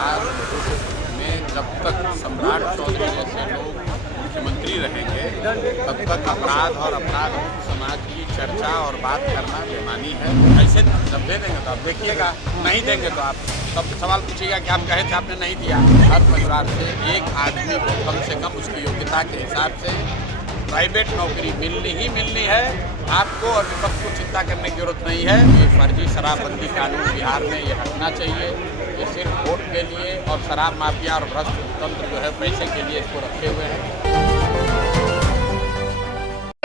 बिहार में जब तक सम्राट चौधरी जैसे लोग मुख्यमंत्री रहेंगे तब तक अपराध और अपराध समाज की चर्चा और बात करना बेमानी है। ऐसे जब दे देंगे तो आप देखिएगा, नहीं देंगे तो आप तब सवाल पूछिएगा कि आप कहे थे आपने नहीं दिया। हर परिवार से एक आदमी को कम से कम उसकी योग्यता के हिसाब से प्राइवेट नौकरी मिलनी ही मिलनी है। आपको और विपक्ष को चिंता करने की जरूरत नहीं है। ये फर्जी शराबबंदी कानून बिहार में ये हटना चाहिए। ये सिर्फ वोट के लिए और शराब माफिया और भ्रष्ट तंत्र जो है पैसे के लिए इसको रखे हुए हैं।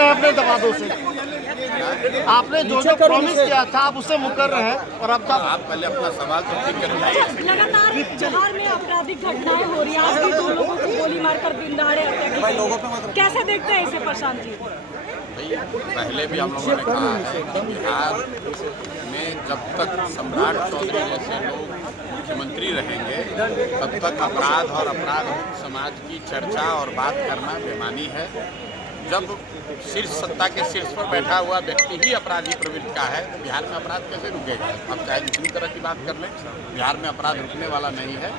अपने दबादों से आपने जो जो प्रॉमिस किया था आप उससे मुकर रहे हैं और अब आप पहले अपना सवाल तो ठीक कर लीजिए। लगातार बिहार में आपराधिक घटनाएं हो रही हैं। आज भी 2 लोगों को गोली मारकर दिनदहाड़े हत्या की। कैसे देखते हैं इसे प्रशांत जी? भाई पहले भी हम लोगों ने कहा है कि बिहार में जब तक सम्राट चौधरी जैसे लोग मुख्यमंत्री रहेंगे तब तक अपराध और अपराध समाज की चर्चा और बात करना बेमानी है। जब शीर्ष सत्ता के शीर्ष पर बैठा हुआ व्यक्ति ही अपराधी प्रवृत्ति का है तो बिहार में अपराध कैसे रुकेगा? आप चाहे जितनी तरह की बात कर लें, बिहार में अपराध रुकने वाला नहीं है।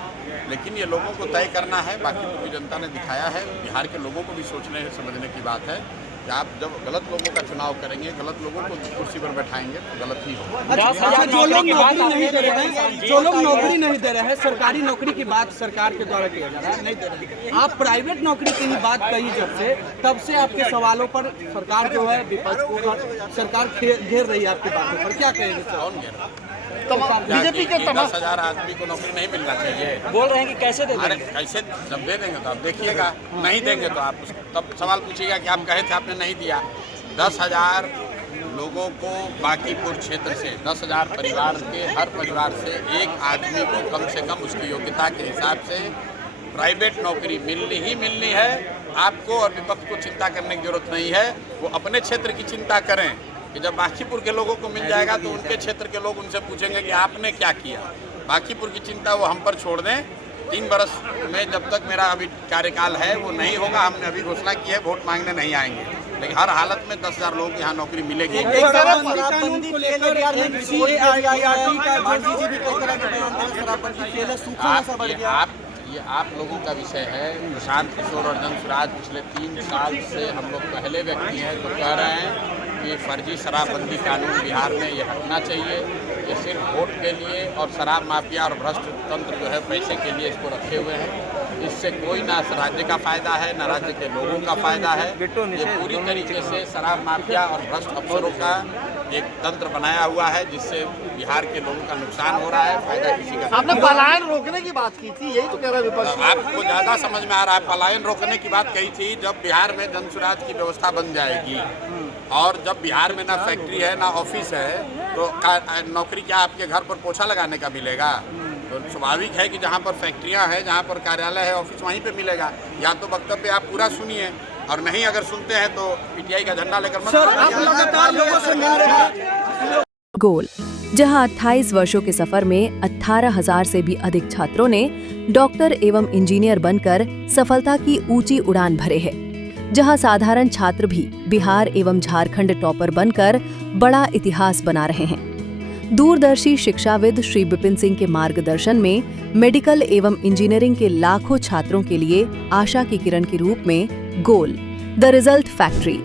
लेकिन ये लोगों को तय करना है, बाकी पूरी जनता ने दिखाया है। बिहार के लोगों को भी सोचने समझने की बात है कि आप जब गलत लोगों का चुनाव करेंगे, गलत लोगों को कुर्सी पर बैठाएंगे तो गलत ही होगा। जो लोग नौकरी नहीं दे रहे हैं, जो लोग नौकरी नहीं दे रहे हैं, सरकारी नौकरी की बात सरकार के द्वारा किया जा रहा है, नहीं दे रहे। आप प्राइवेट नौकरी की ही बात कही तब से आपके सवालों पर सरकार जो है विपक्ष को सरकार घेर रही है। आपकी बातों पर क्या कहेंगे? कौन घेर रहा? बीजेपी के 10,000 आदमी को नौकरी नहीं मिलना चाहिए बोल रहे हैं कि कैसे दे? अरे कैसे जब दे देंगे तो आप देखिएगा, नहीं देंगे तो आप तब सवाल पूछिएगा कि आप कहे थे आपने नहीं दिया। 10,000 लोगों को बांकीपुर क्षेत्र से 10,000 परिवार के हर परिवार से एक आदमी को कम से कम उसकी योग्यता के हिसाब से प्राइवेट नौकरी मिलनी ही मिलनी है। आपको और विपक्ष को चिंता करने की जरूरत नहीं है। वो अपने क्षेत्र की चिंता करें कि जब बांकीपुर के लोगों को मिल जाएगा तो उनके क्षेत्र के लोग उनसे पूछेंगे कि आपने क्या किया। बांकीपुर की चिंता वो हम पर छोड़ दें। 3 बरस में जब तक मेरा अभी कार्यकाल है वो नहीं होगा। हमने अभी घोषणा की है, वोट मांगने नहीं आएंगे, लेकिन हर हालत में 10,000 लोगों को यहाँ नौकरी मिलेगी। आप लोगों का विषय है। प्रशांत किशोर और धनसुराज पिछले 3 साल से हम लोग पहले व्यक्ति हैं जो कह रहे हैं कि फर्जी शराबबंदी कानून बिहार में ये हटना चाहिए। ये सिर्फ वोट के लिए और शराब माफिया और भ्रष्ट तंत्र जो है पैसे के लिए इसको रखे हुए हैं। इससे कोई ना राज्य का फायदा है ना राज्य के लोगों का फायदा है। ये पूरी तरीके से शराब माफिया और भ्रष्ट अफसरों का एक तंत्र बनाया हुआ है जिससे बिहार के लोगों का नुकसान हो रहा है, फायदा किसी का। आपने पलायन रोकने की बात की थी, यही तो कह रहा है विपक्ष। आपको ज्यादा समझ में आ रहा है। पलायन रोकने की बात कही थी जब बिहार में जनसुराज की व्यवस्था बन जाएगी और जब बिहार में ना फैक्ट्री है ना ऑफिस है तो नौकरी क्या आपके घर पर पोछा लगाने का मिलेगा? तो स्वाभाविक है कि जहाँ पर फैक्ट्रियाँ हैं, जहाँ पर कार्यालय है, ऑफिस वहीं पे मिलेगा। या तो वक्तव्य आप पूरा सुनिए और नहीं अगर सुनते हैं तो पीटीआई का झंडा लेकर मत गोल, जहां 28 वर्षों के सफर में 18,000 से भी अधिक छात्रों ने डॉक्टर एवं इंजीनियर बनकर सफलता की ऊंची उड़ान भरे है, जहां साधारण छात्र भी बिहार एवं झारखंड टॉपर बनकर बड़ा इतिहास बना रहे हैं। दूरदर्शी शिक्षाविद श्री विपिन सिंह के मार्गदर्शन में मेडिकल एवं इंजीनियरिंग के लाखों छात्रों के लिए आशा की किरण के रूप में गोल, द रिजल्ट फैक्ट्री